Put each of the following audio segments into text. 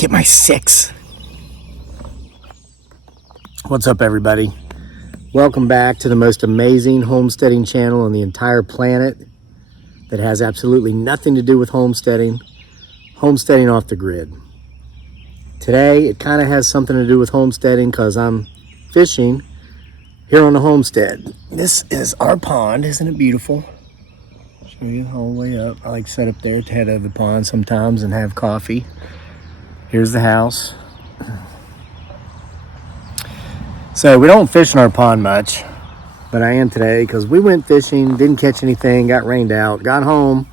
Get my 6. What's up, everybody? Welcome back to the most amazing homesteading channel on the entire planet that has absolutely nothing to do with homesteading off the grid. Today, it kind of has something to do with homesteading because I'm fishing here on the homestead. This is our pond. Isn't it beautiful? Show you all the way up. I like to sit up there at the head of the pond sometimes and have coffee. Here's the house. So we don't fish in our pond much, but I am today because we went fishing, didn't catch anything, got rained out, got home,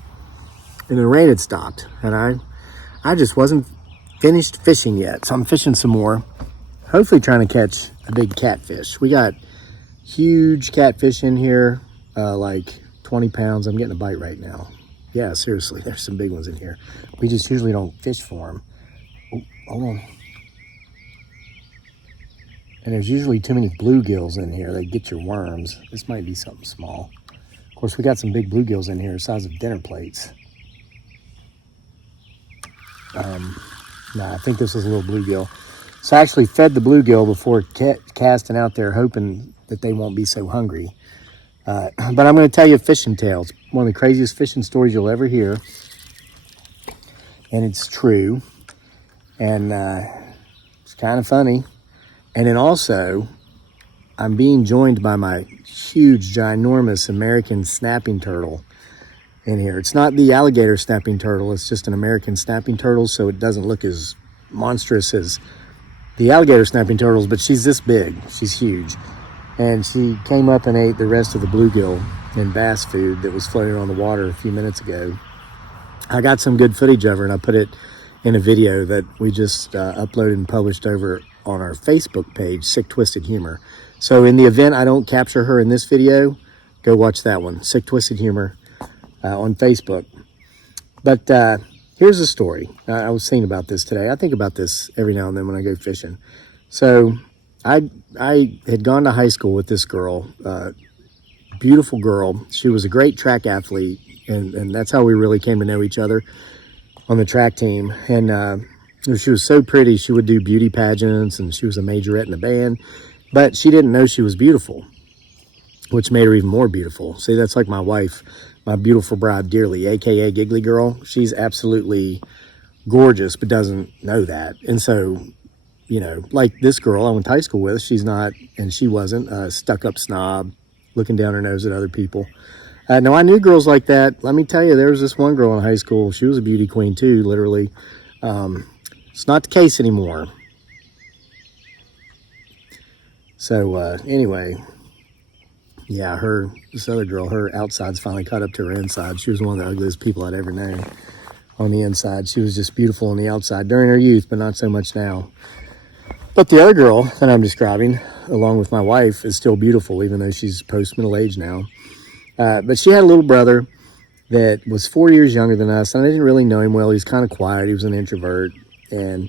and the rain had stopped. And I just wasn't finished fishing yet. So I'm fishing some more, hopefully trying to catch a big catfish. We got huge catfish in here, like 20 pounds. I'm getting a bite right now. Yeah, seriously, there's some big ones in here. We just usually don't fish for them. Oh, hold on. And there's usually too many bluegills in here. They get your worms. This might be something small. Of course, we got some big bluegills in here, the size of dinner plates. I think this is a little bluegill. So I actually fed the bluegill before casting out there, hoping that they won't be so hungry. But I'm going to tell you a fishing tale. It's one of the craziest fishing stories you'll ever hear. And it's true. And it's kind of funny. And then also, I'm being joined by my huge, ginormous American snapping turtle in here. It's not the alligator snapping turtle. It's just an American snapping turtle, so it doesn't look as monstrous as the alligator snapping turtles, but she's this big. She's huge. And she came up and ate the rest of the bluegill and bass food that was floating on the water a few minutes ago. I got some good footage of her, and I put it in a video that we just uploaded and published over on our Facebook page, Sick Twisted Humor. So in the event I don't capture her in this video, go watch that one, Sick Twisted Humor, on Facebook. But here's the story. I was thinking about this today. I think about this every now and then when I go fishing. So I had gone to high school with this girl, beautiful girl. She was a great track athlete, and that's how we really came to know each other on the track team. And she was so pretty. She would do beauty pageants, and she was a majorette in the band, but she didn't know she was beautiful, which made her even more beautiful. See, that's like my wife, my beautiful bride dearly, aka Giggly Girl. She's absolutely gorgeous, but doesn't know that. And so, you know, like this girl I went to high school with, she's not, and she wasn't, a stuck-up snob looking down her nose at other people. No, I knew girls like that. Let me tell you, there was this one girl in high school. She was a beauty queen too, literally. It's not the case anymore. So anyway, yeah, this other girl, her outsides finally caught up to her inside. She was one of the ugliest people I'd ever known on the inside. She was just beautiful on the outside during her youth, but not so much now. But the other girl that I'm describing, along with my wife, is still beautiful, even though she's post-middle age now. But she had a little brother that was 4 years younger than us, and I didn't really know him well. He was kind of quiet. He was an introvert, and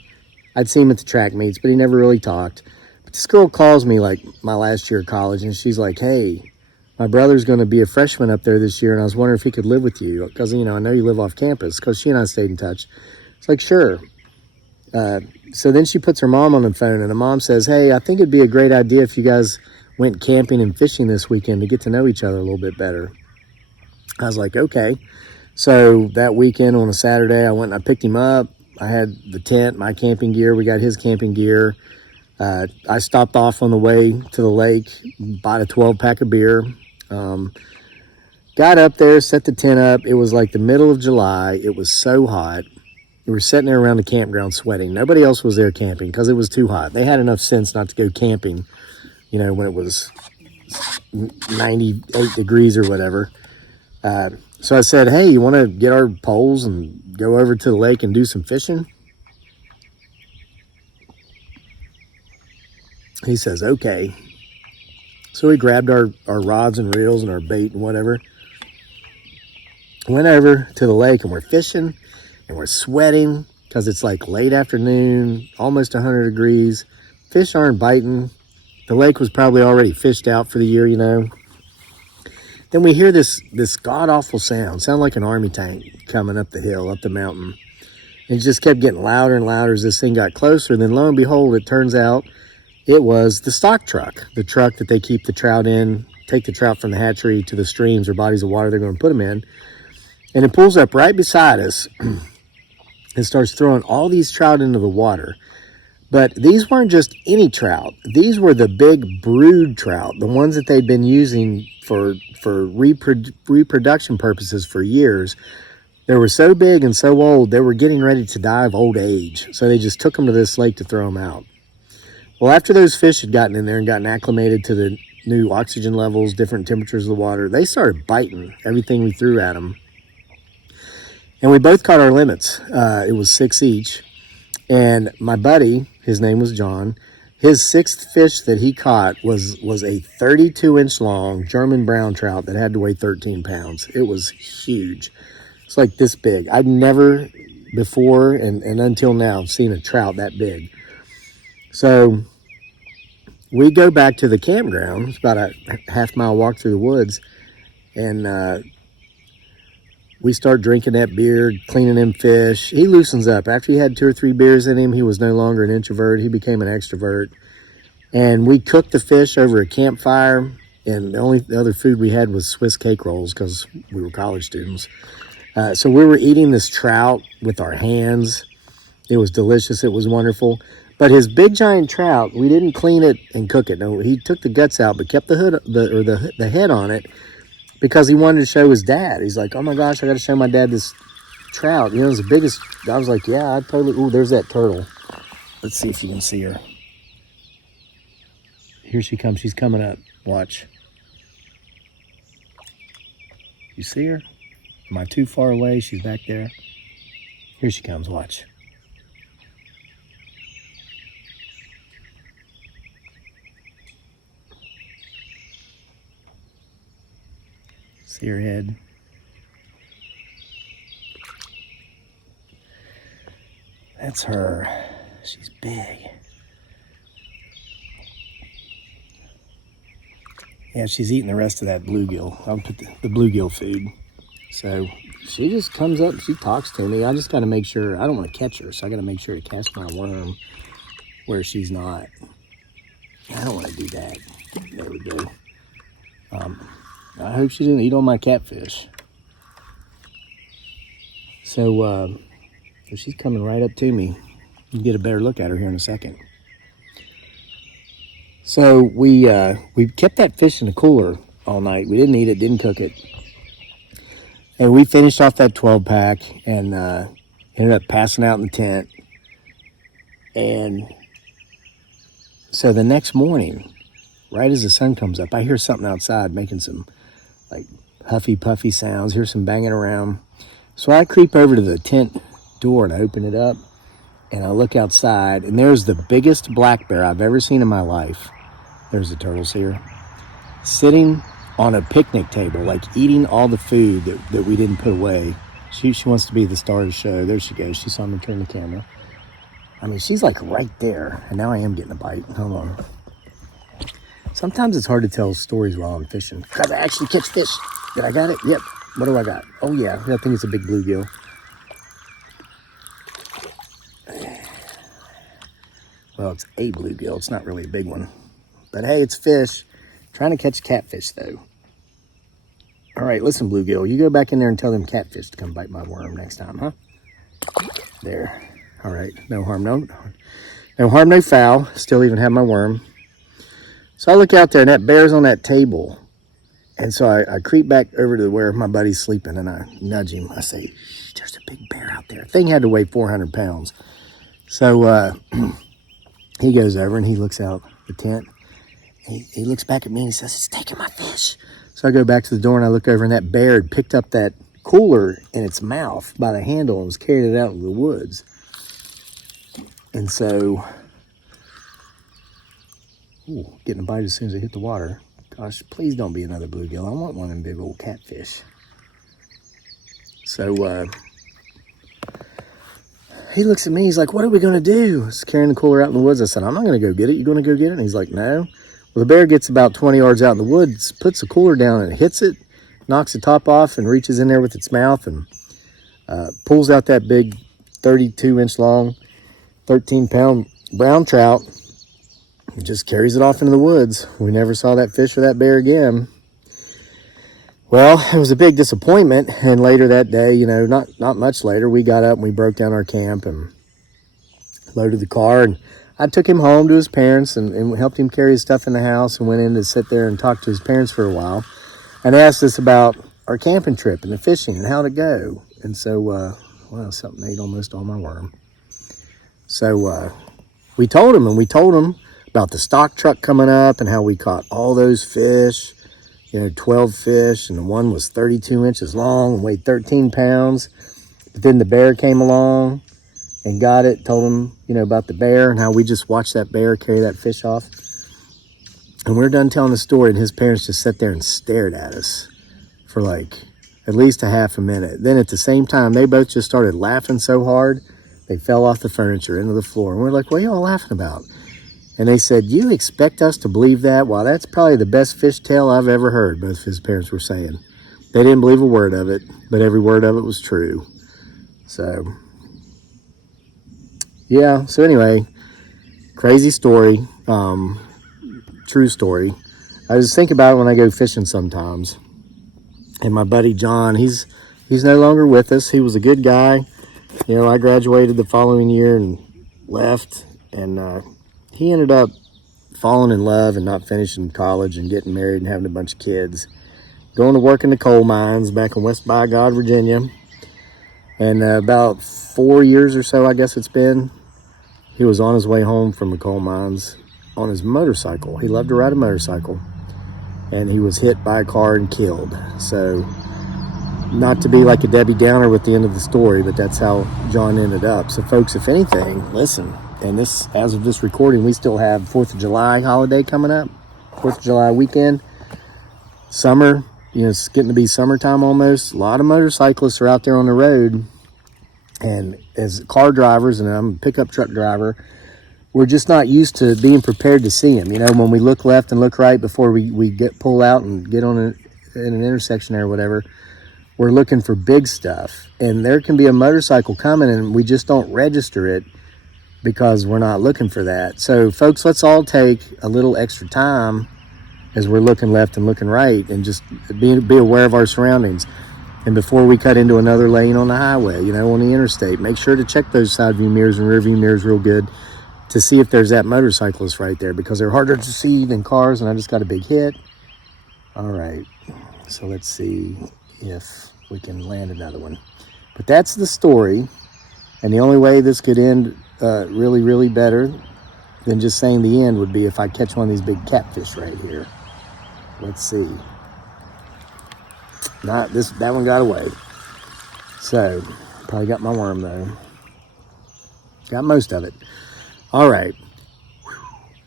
I'd seen him at the track meets, but he never really talked. But this girl calls me like my last year of college, and she's like, "Hey, my brother's going to be a freshman up there this year, and I was wondering if he could live with you because, you know, I know you live off campus," because she and I stayed in touch. It's like, sure. So then she puts her mom on the phone, and the mom says, "Hey, I think it'd be a great idea if you guys went camping and fishing this weekend to get to know each other a little bit better." I was like, okay. So that weekend on a Saturday, I went and I picked him up. I had the tent, my camping gear. We got his camping gear. I stopped off on the way to the lake, bought a 12-pack of beer. Got up there, set the tent up. It was like the middle of July. It was so hot. We were sitting there around the campground sweating. Nobody else was there camping because it was too hot. They had enough sense not to go camping, you know, when it was 98 degrees or whatever. So I said, "Hey, you want to get our poles and go over to the lake and do some fishing?" He says, "Okay." So we grabbed our rods and reels and our bait and whatever. Went over to the lake, and we're fishing, and we're sweating because it's like late afternoon, almost 100 degrees. Fish aren't biting. The lake was probably already fished out for the year, you know. Then we hear this god-awful sound like an army tank coming up the hill, up the mountain. And it just kept getting louder and louder as this thing got closer. And then lo and behold, it turns out it was the stock truck, the truck that they keep the trout in, take the trout from the hatchery to the streams or bodies of water they're going to put them in. And it pulls up right beside us and starts throwing all these trout into the water. But these weren't just any trout. These were the big brood trout, the ones that they'd been using for reproduction purposes for years. They were so big and so old, they were getting ready to die of old age. So they just took them to this lake to throw them out. Well, after those fish had gotten in there and gotten acclimated to the new oxygen levels, different temperatures of the water, they started biting everything we threw at them. And we both caught our limits. It was 6 each. And my buddy, his name was John, his 6th fish that he caught was a 32-inch long German brown trout that had to weigh 13 pounds. It was huge. It's like this big. I'd never before and until now seen a trout that big. So we go back to the campground. It's about a half-mile walk through the woods. And we start drinking that beer, cleaning them fish. He loosens up. After he had 2 or 3 beers in him, he was no longer an introvert. He became an extrovert. And we cooked the fish over a campfire. And the other food we had was Swiss cake rolls because we were college students. So we were eating this trout with our hands. It was delicious. It was wonderful. But his big giant trout, we didn't clean it and cook it. No, he took the guts out, but kept the head on it, because he wanted to show his dad. He's like, oh my gosh, I got to show my dad this trout. You know, it's the biggest. I was like, yeah, I totally. Ooh, there's that turtle. Let's see if you can see her. Here she comes. She's coming up. Watch. You see her? Am I too far away? She's back there. Here she comes. Watch. See her head? That's her. She's big. Yeah, she's eating the rest of that bluegill. I'll put the bluegill food. So she just comes up and she talks to me. I just got to make sure. I don't want to catch her, so I got to make sure to cast my worm where she's not. I don't want to do that. There we go. I hope she didn't eat all my catfish. So she's coming right up to me. You can get a better look at her here in a second. So we kept that fish in the cooler all night. We didn't eat it, didn't cook it. And we finished off that 12-pack and ended up passing out in the tent. And so the next morning, right as the sun comes up, I hear something outside making some like huffy puffy sounds, hear some banging around. So I creep over to the tent door and I open it up and I look outside, and there's the biggest black bear I've ever seen in my life. There's the turtles here, sitting on a picnic table, like eating all the food that we didn't put away. She wants to be the star of the show. There she goes. She saw me turn the camera. I mean, she's like right there. And now I am getting a bite. Hold on. Sometimes it's hard to tell stories while I'm fishing, because I actually catch fish. Did I got it? Yep. What do I got? Oh yeah, I think it's a big bluegill. Well, it's a bluegill. It's not really a big one. But hey, it's fish. Trying to catch catfish though. All right, listen, bluegill. You go back in there and tell them catfish to come bite my worm next time, huh? There. All right. No harm, no harm, no foul. Still even have my worm. So I look out there, and that bear's on that table. And so I creep back over to where my buddy's sleeping, and I nudge him. I say, there's a big bear out there. Thing had to weigh 400 pounds. So he goes over, and he looks out the tent. He looks back at me, and he says, it's taking my fish. So I go back to the door, and I look over, and that bear had picked up that cooler in its mouth by the handle and was carrying it out into the woods. And so... Ooh, getting a bite as soon as I hit the water. Gosh, please don't be another bluegill. I want one of them big old catfish. So he looks at me. He's like, what are we going to do? I was carrying the cooler out in the woods. I said, I'm not going to go get it. You going to go get it? And he's like, no. Well, the bear gets about 20 yards out in the woods, puts the cooler down and hits it, knocks the top off and reaches in there with its mouth and pulls out that big 32-inch long, 13-pound brown trout. Just carries it off into the woods. We never saw that fish or that bear again. Well, it was a big disappointment. And later that day, you know, not much later, we got up and we broke down our camp and loaded the car. And I took him home to his parents and helped him carry his stuff in the house and went in to sit there and talk to his parents for a while. And asked us about our camping trip and the fishing and how'd it go. And so, well, something ate almost all my worm. So we told him about the stock truck coming up and how we caught all those fish, you know, 12 fish, and the one was 32 inches long and weighed 13 pounds. But then the bear came along and got it, told him, you know, about the bear and how we just watched that bear carry that fish off. And we're done telling the story, and his parents just sat there and stared at us for like at least a half a minute. Then at the same time, they both just started laughing so hard, they fell off the furniture into the floor. And we're like, what are y'all laughing about? And they said, you expect us to believe that? Well, that's probably the best fish tale I've ever heard, both of his parents were saying. They didn't believe a word of it, but every word of it was true. So, yeah. So anyway, crazy story. True story. I just think about it when I go fishing sometimes. And my buddy John, he's no longer with us. He was a good guy. You know, I graduated the following year and left, and he ended up falling in love and not finishing college and getting married and having a bunch of kids, going to work in the coal mines back in West by God, Virginia. And about 4 years or so, I guess it's been, he was on his way home from the coal mines on his motorcycle. He loved to ride a motorcycle, and he was hit by a car and killed. So, not to be like a Debbie Downer with the end of the story, but that's how John ended up. So folks, if anything, listen, and this, as of this recording, we still have 4th of July holiday coming up, 4th of July weekend, summer, you know, it's getting to be summertime almost. A lot of motorcyclists are out there on the road, and as car drivers, and I'm a pickup truck driver, we're just not used to being prepared to see them. You know, when we look left and look right before we pull out and get on in an intersection or whatever, we're looking for big stuff. And there can be a motorcycle coming and we just don't register it because we're not looking for that. So folks, let's all take a little extra time as we're looking left and looking right, and just be aware of our surroundings. And before we cut into another lane on the highway, you know, on the interstate, make sure to check those side view mirrors and rear view mirrors real good to see if there's that motorcyclist right there, because they're harder to see than cars. And I just got a big hit. All right, so let's see if we can land another one. But that's the story, and the only way this could end really, really better than just saying the end would be if I catch one of these big catfish right here. Let's see. Not this, that one got away. So, probably got my worm though. Got most of it. All right.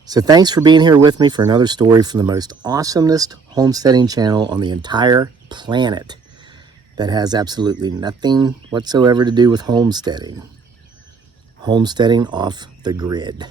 So thanks for being here with me for another story from the most awesomest homesteading channel on the entire planet that has absolutely nothing whatsoever to do with homesteading. Homesteading off the grid.